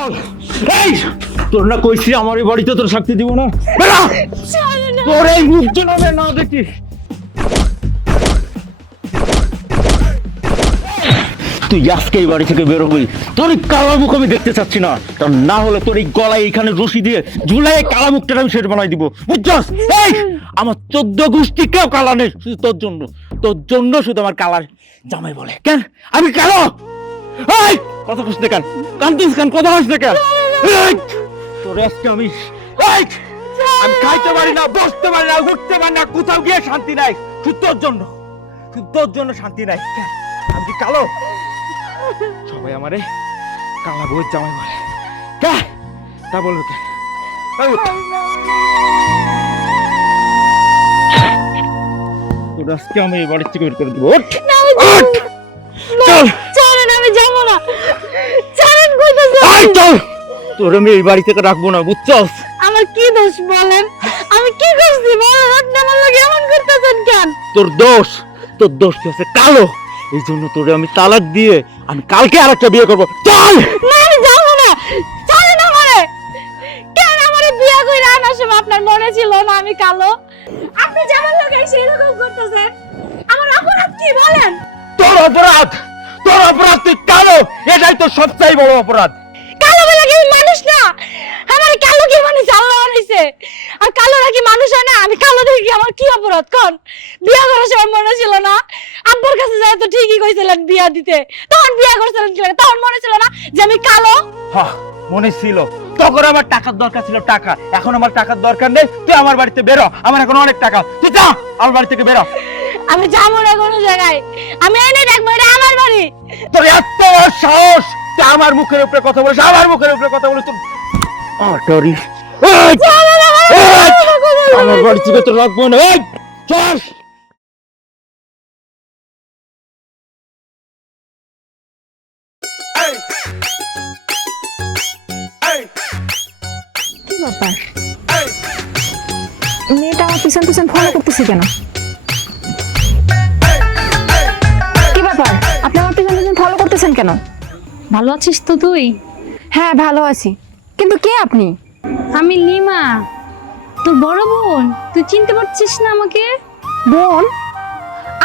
চল এই তোর না কইছি আমার এই বাড়িতে তোর দিব না? তোর এই মুখ না দেখি তুই আজকে এই বাড়ি থেকে বেরোবি তোর এই কালা মুখ আমি দেখতে চাচ্ছি না। না হলে তোর এই গলায় এখানে রশি দিয়ে ঝুলাই কালা মুখটা আমি সেট বানাই দিব। বুঝছস? এই আমার চোদ্দ গোষ্ঠী কেউ কালা নেই শুধু তোর জন্য। তোর জন্য শুধু আমার কালার জামাই বলে। কেন? আমি কালো! এই! কথা কষ্ট কেন কান্দিস কেন কথা কেন? এই, তোর আজকে আমি এই, আমি খাইতে পারি না বসতে পারি না উঠতে পারি না কোথাও গিয়ে শান্তি নাই। শুধু তোর জন্য শুধু তোর জন্য শান্তি নাই। কেন? আমি কি কালো? সবাই আমারে কালা বউয়ের জামাই বলে। কে? তা বলব কে? এই উঠ। তোর আজকে আমি এই বাড়ির থেকে বের করে দিব। চল। যাব না চলেন কইতেছে আয় চল। তোর আমি এই বাড়ি থেকে রাখব না বুঝছস? আমার কি দোষ বলেন? আমি কি করছি বলেন আপনি আমার লগে এমন করতেছেন কেন? তোর দোষ তোর দোষ কি হচ্ছে কালো? এই জন্য তোরে আমি তালাক দিয়ে আমি কালকে আর একটা বিয়ে করব। চল! না আমি যাব না। চলেন আমারে। কেন আমারে বিয়া কইরা আনার সময় আপনার মনে ছিল না আমি কালো? আপনি যেমন লোক সেই রকম করতেছেন। আমার অপরাধ কি বলেন? তোর অপরাধ! তোর অপরাধ তুই কালো এটাই তোর সবচেয়ে বড় অপরাধ। কালো বলে কি মানুষ না। আমার কালো কি মানুষ? আল্লাহ বানাইছে আর কালোরা কি মানুষ হয় না? আমি কালো দেখি আমার কি অপরাধ? কোন বিয়া করার সময় মনে ছিল না? আব্বার কাছে যায় তো ঠিকই কইছিলেন বিয়া দিতে। তখন বিয়া করছিলেন কি? তখন মনে ছিল না যে আমি কালো? হ্যাঁ মনে ছিল। তখন আমার টাকার দরকার ছিল টাকা। এখন আমার টাকার দরকার নেই। তুই আমার বাড়িতে বেরো। আমার এখন অনেক টাকা। তুই যা আমার বাড়ি থেকে বেরো। আমি যাব না কোনো জায়গায়। আমি এনে দেখব এটা আমার বাড়ি। তোর এত সাহস তুই আমার মুখের উপরে কথা বলিস আমার মুখের উপরে কথা বলিস তোর অটরি! আমার বাড়ি থেকে তো রাখব না। এই! চল। ব্যাপার? মেয়েটা আমার পিছন পিছন ফলো করতেছে কেন? করতেছেন কেন? ভালো আছিস তো তুই? হ্যাঁ ভালো আছি। কিন্তু কে আপনি? আমি লিমা। তোর বড় বোন? তুই চিনতে পারছিস না আমাকে? বোন?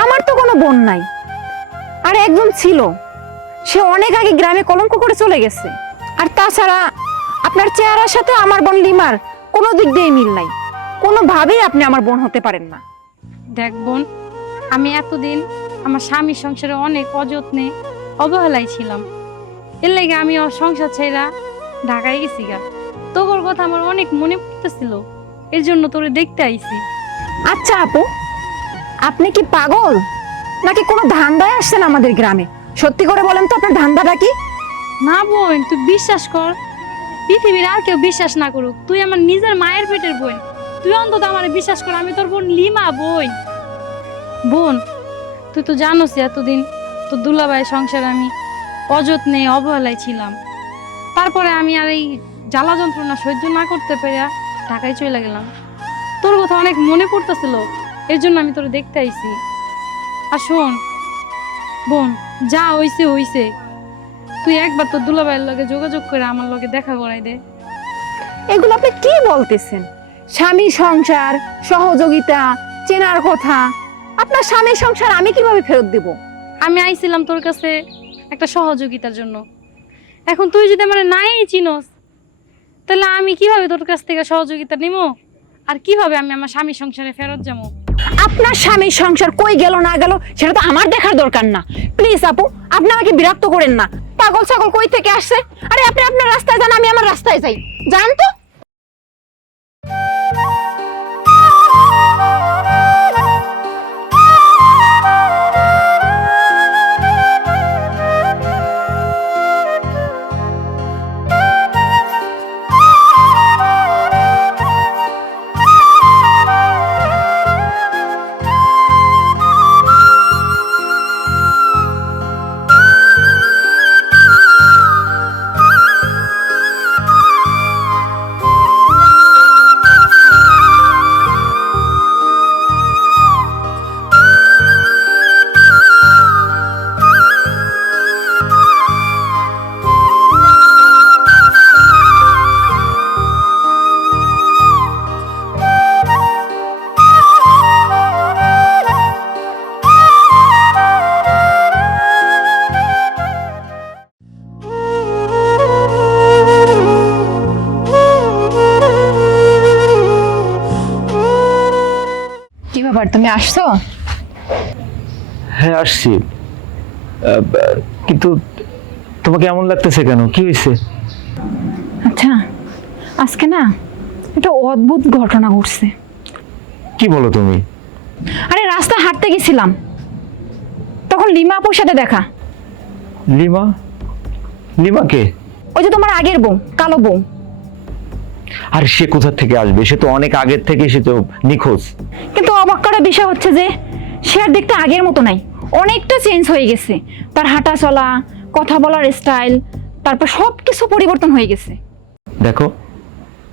আমার তো কোনো বোন নাই। আর একজন ছিল। সে অনেক আগে গ্রামে কলঙ্ক করে চলে গেছে। আর তাছাড়া আপনার চেহারার সাথে আমার বোন লিমার কোনো দিক দিয়ে মিল নাই। কোনোভাবেই আপনি আমার বোন হতে পারেন না। দেখ বোন আমি এতদিন আমার স্বামীর সংসারে অনেক অযত্নে অবহেলায় ছিলাম। এর লাগে আমি ওর সংসার ছেড়া ঢাকায় গেছি গা। তোর কথা আমার অনেক মনে পড়তেছিল। এর জন্য তোরে দেখতে আইছি। আচ্ছা আপু আপনি কি পাগল? নাকি কোনো ধান্দায় আসছেন আমাদের গ্রামে? সত্যি করে বলেন তো আপনার ধান্দাটা কি? না বোন তুই বিশ্বাস কর পৃথিবীর আর কেউ বিশ্বাস না করুক। তুই আমার নিজের মায়ের পেটের বোন। তুই অন্তত আমার বিশ্বাস কর আমি তোর বোন লিমা বোন। বোন তুই তো জানোস এতদিন তোর দুলাভাই সংসারে আমি অযত্নে, অবহেলায় ছিলাম। তারপরে আমি আর এই জ্বালা যন্ত্রণা সহ্য না করতে পেরে ঢাকায় চলে গেলাম। তোর কথা অনেক মনে পড়তেছিল, এর জন্য আমি তোর দেখতে আইছি। আর শোন, বোন, যা হইছে হইছে। তুই একবার তোর দুলাভাইয়ের লগে যোগাযোগ করে আমার লগে দেখা করাই দে। এগুলো আপনি কি বলতেছেন? স্বামী সংসার, সহযোগিতা, চেনার কথা। আপনার স্বামীর সংসার আমি কীভাবে ফেরত দেব? আমি আইছিলাম তোর কাছে একটা সহযোগিতার জন্য। এখন তুই যদি আমার নাই চিনস, তাহলে আমি কীভাবে তোর কাছ থেকে সহযোগিতা নিব আর কীভাবে আমি আমার স্বামী সংসারে ফেরত যাব আপনার স্বামীর সংসার কই গেল না গেল, সেটা তো আমার দেখার দরকার না। প্লিজ আপু, আপনি আমাকে বিরক্ত করেন না। পাগল ছাগল কই থেকে আসছে? আরে আপনি আপনার রাস্তায় যান, আমি আমার রাস্তায় যাই। জান তো। তুমি আসছো? হ্যাঁ আসছি। কিন্তু তোমাকে এমন লাগতেছে কেন? কি হয়েছে? আচ্ছা আজকে না একটা অদ্ভুত ঘটনা ঘটছে। কি বলো তুমি? আরে রাস্তায় হাঁটতে গেছিলাম। তখন লিমা আপুর সাথে দেখা। লিমা? লিমা কে? ওই যে তোমার আগের বউ কালো বউ। আর সে কোথা থেকে আসবে? সে তো অনেক আগের থেকে সে তো নিখোঁজ। কিন্তু অবাক করার বিষয় হচ্ছে যে সে আর দেখতে আগের মতো নাই। অনেকটা চেঞ্জ হয়ে গেছে। তার হাঁটা চলা কথা বলার স্টাইল তারপর সব কিছু পরিবর্তন হয়ে গেছে। দেখো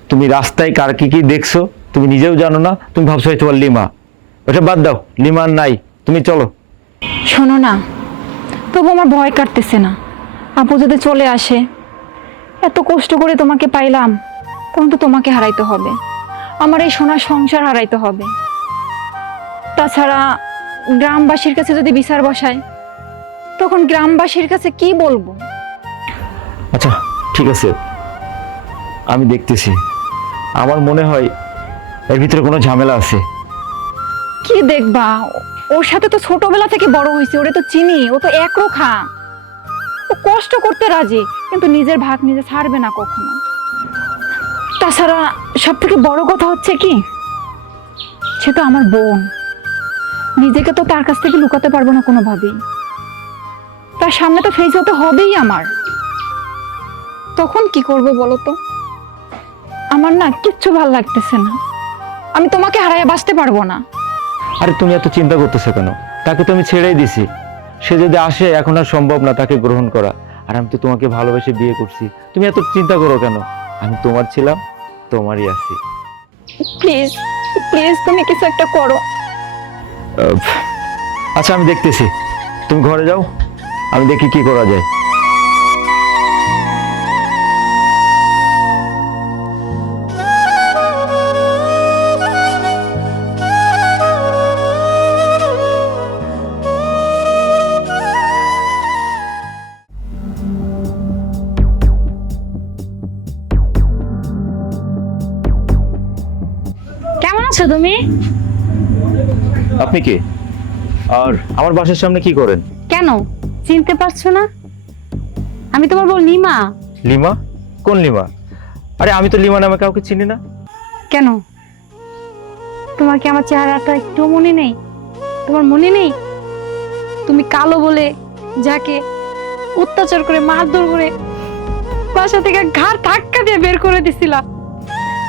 তুমি রাস্তায় কার কি কি দেখছ তুমি নিজেও জানো না তুমি ভাবছ হয়তো লিমা। ওটা বাদ দাও লিমা নাই তুমি চলো। শোনো না তবু আমার ভয় কাটতেছে না। আপু যদি চলে আসে এত কষ্ট করে তোমাকে পাইলাম। তখন তো তোমাকে হারাইতে হবে। আমার এই সোনার সংসার হারাইতে হবে। তাছাড়া গ্রামবাসীর কাছে যদি বিচার বসায় তখন গ্রামবাসীর কাছে কি বলব? আচ্ছা ঠিক আছে। আমি দেখতেছি। আমার মনে হয় এর ভিতরে কোনো ঝামেলা আছে। কি দেখবা? ওর সাথে তো ছোটবেলা থেকে বড় হয়েছে ওরে তো চিনি ও তো একরোখা। ও কষ্ট করতে রাজি কিন্তু নিজের ভাগ নিজে ছাড়বে না কখনো। তাছাড়া সব থেকে বড় কথা হচ্ছে কি? সে তো আমার বোন। নিজেকে তো তার কাছ থেকে লুকাতে পারব না কোনোভাবেই। তার সামনে তো ফেস হতে হবেই আমার। তখন কি করব বলো তো? আমার না কিচ্ছু ভালো লাগতেছে না। আমি তোমাকে হারাইয়া বাঁচতে পারব না। আরে তুমি এত চিন্তা করতেছো কেন? তাকে তো আমি ছেড়েই দিছি। সে যদি আসে, এখন আর সম্ভব না তাকে গ্রহণ করা। আর আমি তো তোমাকে ভালোবেসে বিয়ে করছি। তুমি এত চিন্তা করো কেন? আমি তোমার ছিলাম। তোমারই আছি। প্লিজ প্লিজ তুমি কিছু একটা করো। আচ্ছা আমি দেখতেছি। তুমি ঘরে যাও আমি দেখি কি করা যায়। আপনি কে? আর আমার বাসার সামনে কি করেন? কেন? চিনতে পারছ না? আমি তোমার বল লিমা। লিমা? কোন লিমা? আরে আমি তো লিমা নামে কাউকে চিনি না। কেন? তোমার কি আমার চেহারাটা একটু মনে নেই? তোমার মনে নেই? তুমি কালো বলে যাকে অত্যাচার করে মারধর করে বাসা থেকে ঘাড় ধাক্কা দিয়ে বের করে দিছিলা।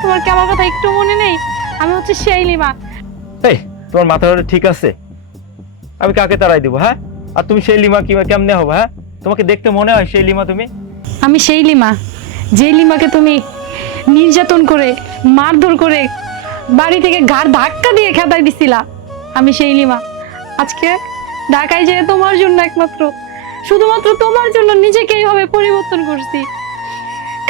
তোমার কি আমার কথা একটু মনে নেই? আমি হচ্ছে সেই লিমা। তোমার মাথা ঠিক আছে? আমি কাকে তাড়াই দিব হ্যাঁ? আর তুমি সেই লিমা কি কেমনে হবে হ্যাঁ? তোমাকে দেখতে মনে হয় সেই লিমা তুমি? আমি সেই লিমা। যে লিমাকে তুমি নির্যাতন করে, মারধর করে বাড়ি থেকে ঘাড় ধাক্কা দিয়ে খেদাই দিছিলা, আমি সেই লিমা। আজকে ঢাকায় যেয়ে তোমার জন্য একমাত্র, শুধুমাত্র তোমার জন্য নিজেকে এইভাবে পরিবর্তন করছি।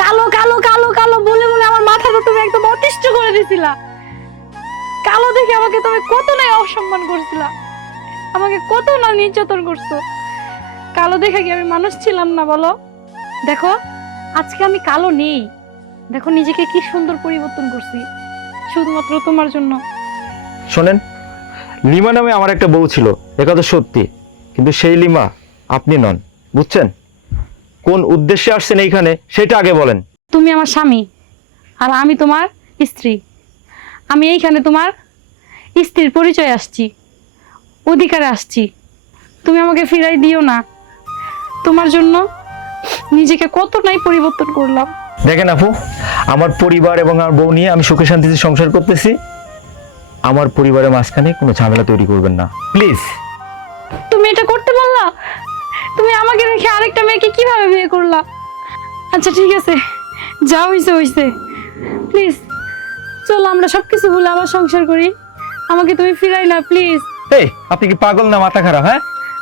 কালো কালো কালো কালো বলে বলে আমার মাথাটা তুমি একদম অতিষ্ঠ করে দিছিলা। কালো দেখে আমাকে তুমি কত না অসম্মান করছিলা? আমাকে কত না নির্যাতন করছ? কালো দেখে কি আমি মানুষ ছিলাম না বলো? দেখো আজকে আমি কালো নেই। দেখো নিজেকে কি সুন্দর পরিবর্তন করছি। শুধুমাত্র তোমার জন্য। শোনেন লিমা নামে আমার একটা বউ ছিল একথা সত্যি। কিন্তু সেই লিমা আপনি নন বুঝছেন? কোন উদ্দেশ্যে আসছেন এইখানে সেটা আগে বলেন। তুমি আমার স্বামী আর আমি তোমার স্ত্রী। আমি এইখানে তোমার স্ত্রীর পরিচয় আসছি অধিকারে আসছি। তুমি আমাকে ফিরাই দিও না। তোমার জন্য নিজেকে কত নাই পরিবর্তন করলাম। দেখেন আপু আমার পরিবার এবং আমার বউ নিয়ে আমি সুখে শান্তিতে সংসার করতেছি। আমার পরিবারের মাঝখানে কোনো ঝামেলা তৈরি করবেন না। প্লিজ। তুমি এটা করতে পারলা তুমি আমাকে রেখে আরেকটা মেয়েকে কীভাবে বিয়ে করলা? আচ্ছা ঠিক আছে। যা হইছে হইছে। প্লিজ। চলো আমরা সবকিছু ভুলে আবার সংসার করি। আমাকে তুমি ফিরাই না প্লিজ এই আপনি কি পাগল না মাথা খারাপ হ্যাঁ?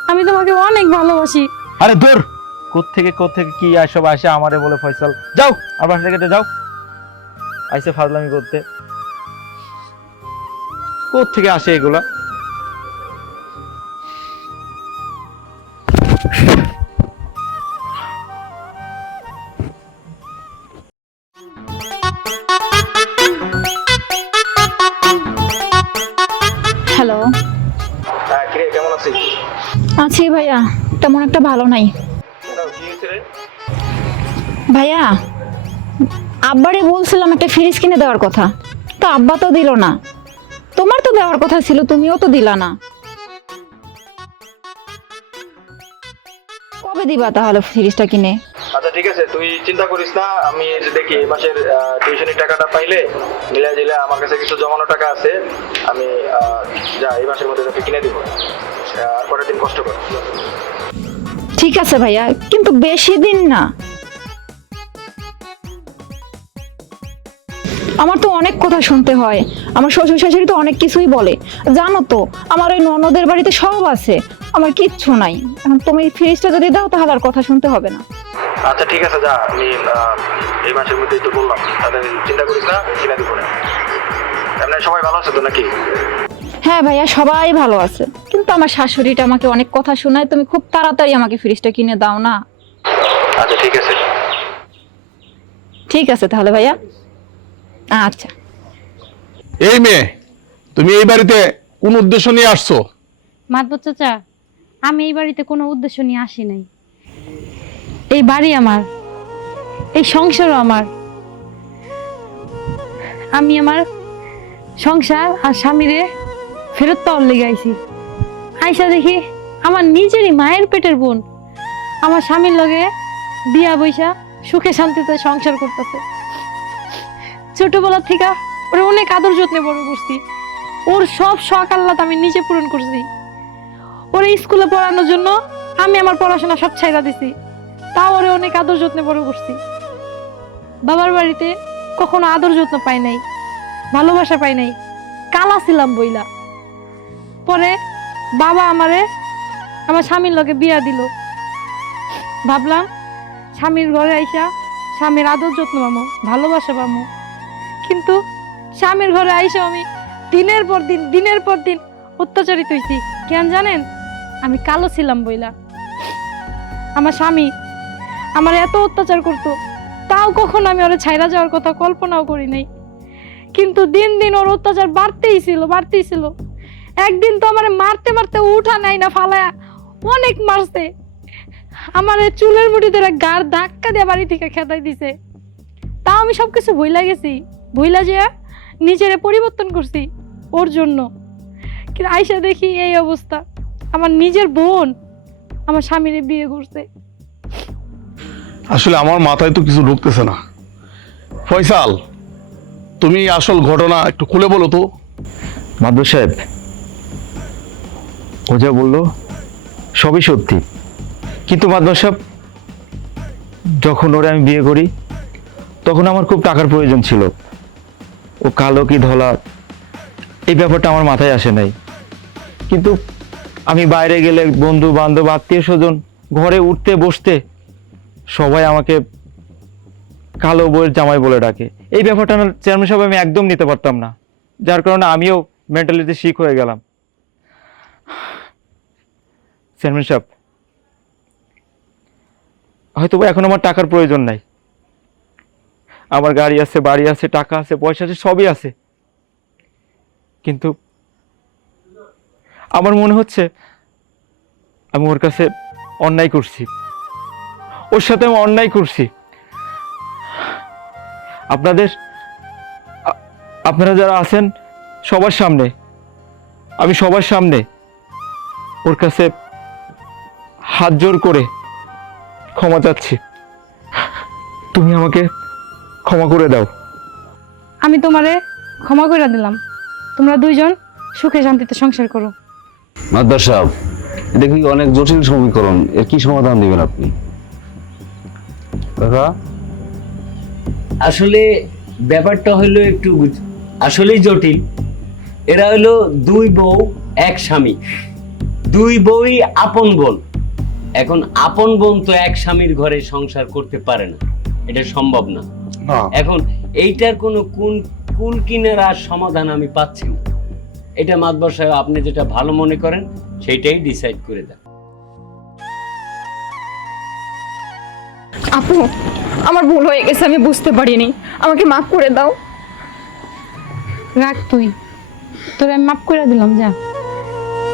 আমি তোমাকে অনেক ভালোবাসি। আরে দূর! কোত্থেকে কোত্থেকে কি সব আসে আমারে বলে ফয়সাল? যাও আবার বাসা থেকে যাও। আইসে ফাজলামি করতে। কোত্থেকে আসে এগুলা? তেমন একটা ভালো নাই। ভাইয়া, আব্বারে বলছিলাম একটা ফ্রিজ কিনে দেওয়ার কথা। তো আব্বা তো দিল না। তোমার তো দেওয়ার কথা ছিল, তুমিও তো দিলা না। কবে দিবা তাহলে ফ্রিজটা কিনে? আচ্ছা ঠিক আছে, তুই চিন্তা করিস না, আমি দেখি এই মাসের টিউশনের টাকাটা পাইলে মিলে দিলে আমার কাছে কিছু জমানো টাকা আছে, আমি যা এই মাসের মধ্যে তোকে কিনে দিব। আর পরের দিন কষ্ট কর। ঠিক আছে ভাইয়া কিন্তু বেশি দিন না। আমার তো অনেক কথা শুনতে হয় আমার শ্বশুর শাশুড়ি তো অনেক কিছুই বলে। জানো তো আমার ওই ননদের বাড়িতে সব আছে আমার কিচ্ছু নাই। এখন তুমি ফ্রিজটা যদি দাও তাহলে আর কথা শুনতে হবে না। আচ্ছা ঠিক আছে যা আমি এই মাসের মধ্যেই তো বললাম তাহলে চিন্তা করিস না কিনে দিব না। সবাই ভালো আছে তো নাকি? হ্যাঁ ভাইয়া সবাই ভালো আছে। কিন্তু আমার শাশুড়িটা আমাকে অনেক কথা শোনায় তুমি খুব তাড়াতাড়ি আমাকে ফ্রিজটা কিনে দাও না। আচ্ছা ঠিক আছে। ঠিক আছে তাহলে ভাইয়া। আচ্ছা। এই মেয়ে তুমি এই বাড়িতে কোন উদ্দেশ্য নিয়ে আসছো? মাতব চাচা আমি এই বাড়িতে কোনো উদ্দেশ্য নিয়ে আসি নাই। এই বাড়ি আমার এই সংসারও আমার। আমি আমার সংসার আর স্বামীরে ফেরত পাওয়ার লেগে আইছি। আইসা দেখি আমার নিজেরই মায়ের পেটের বোন। আমার স্বামীর লগে বিয়া বৈশা সুখে শান্তিতে সংসার করতেছে। ছোটবেলা থেকে ওরা অনেক আদর যত্নে বড় করছি। ওর সব শখ আল্লাহ আমি নিজে পূরণ করছি। ওর স্কুলে পড়ানোর জন্য আমি আমার পড়াশোনা সব ছাইরা দিছি। তাও ওরে অনেক আদর যত্নে বড় করছি। বাবার বাড়িতে কখনো আদর যত্ন পাই নাই, ভালোবাসা পাই নাই, কালা ছিলাম বইলা। পরে বাবা আমারে, আমার স্বামীর লগে বিয়া দিল। ভাবলাম, স্বামীর ঘরে আইসা স্বামীর আদর যত্ন পামো ভালোবাসা পামো। কিন্তু স্বামীর ঘরে আইসা আমি দিনের পর দিন, দিনের পর দিন অত্যাচারিত হয়েছি কেন জানেন? আমি কালো ছিলাম বইলা। আমার স্বামী আমার এত অত্যাচার করতো, তাও কখনো আমি ওরা ছাইরা যাওয়ার কথা কল্পনাও করি নাই। কিন্তু দিন দিন ওর অত্যাচার বাড়তেই ছিল বাড়তেই ছিল। একদিন তো আমার মারতে মারতে উঠা নাই না ফালায়া অনেক মারছে। আমার চুলের মুঠি ধরে গার ধাক্কা দিয়ে বাড়ি থেকে খেদাই দিছে। তাও আমি সবকিছু ভুইলা গেছি ভুইলা যে নিজেরে পরিবর্তন করছি ওর জন্য। কিন্তু আইসা দেখি এই অবস্থা আমার নিজের বোন আমার স্বামীরে বিয়ে করছে। আসলে আমার মাথায় তো কিছু ঢুকতেছে না। ফয়সাল তুমি আসল ঘটনা একটু খুলে বলো তো। মাদুর সাহেব ও যা বলল, সবই সত্যি। কিন্তু মাদুর সাহেব, যখন ওরে আমি বিয়ে করি, তখন আমার খুব টাকার প্রয়োজন ছিল। ও কালো কি ধলা, এই ব্যাপারটা আমার মাথায় আসে নাই। কিন্তু আমি বাইরে গেলে বন্ধু বান্ধব আত্মীয় স্বজন ঘরে উঠতে, বসতে, সবাই আমাকে কালো বইয়ের জামাই বলে ডাকে। এই ব্যাপারটা চেয়ারম্যান সাহেব, আমি একদম নিতে পারতাম না। যার কারণে আমিও মেন্টালিটি শিক হয়ে গেলাম। চেয়ারম্যান সাহেব হয়তো এখন আমার টাকার প্রয়োজন নাই। আমার গাড়ি আছে, বাড়ি আছে, টাকা আছে, পয়সা আছে, সবই আছে। কিন্তু আমার মনে হচ্ছে আমি ওর কাছে অন্যায় করছি। ওর সাথে আমি অন্যায় করছি। আপনাদের আপনারা যারা আছেন সবার সামনে, আমি সবার সামনে ওর কাছে হাত জোর করে ক্ষমা চাচ্ছি। তুমি আমাকে ক্ষমা করে দাও। আমি তোমারে ক্ষমা করে দিলাম। তোমরা দুইজন সুখে শান্তিতে সংসার করো। মাদ্দার সাহেব এটা কি অনেক জটিল সমীকরণ? এর কি সমাধান দিবেন আপনি? কাকা আসলে ব্যাপারটা হইল একটু আসলেই জটিল। এরা হইল দুই বউ এক স্বামী। দুই বউই আপন বোন। এখন আপন বোন তো এক স্বামীর ঘরে সংসার করতে পারে না। এটা সম্ভব না। এখন এইটার কোনো কোন কুল কিনারা সমাধান আমি পাচ্ছি না। এটা মাতবর সাহেব আপনি যেটা ভালো মনে করেন সেইটাই ডিসাইড করে দেন। আপু আমার ভুল হয়ে গেছে আমি বুঝতে পারিনি। আমাকে মাফ করে দাও। রাখ তুই। তোর আমি মাফ করে দিলাম যা।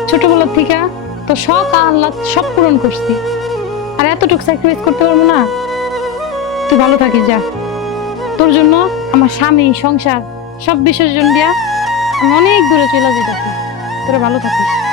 ছোটবেলা থেকে তো শখ আল্লাহ সব পূরণ করছি। আর এতটুকু স্যাক্রিফাইস করতে পারব না। তুই ভালো থাকিস, যা। তোর জন্য আমার স্বামী, সংসার, সব বিসর্জন দিয়া আমি অনেক দূরে চলে যেতেছি তোরা ভালো থাকিস।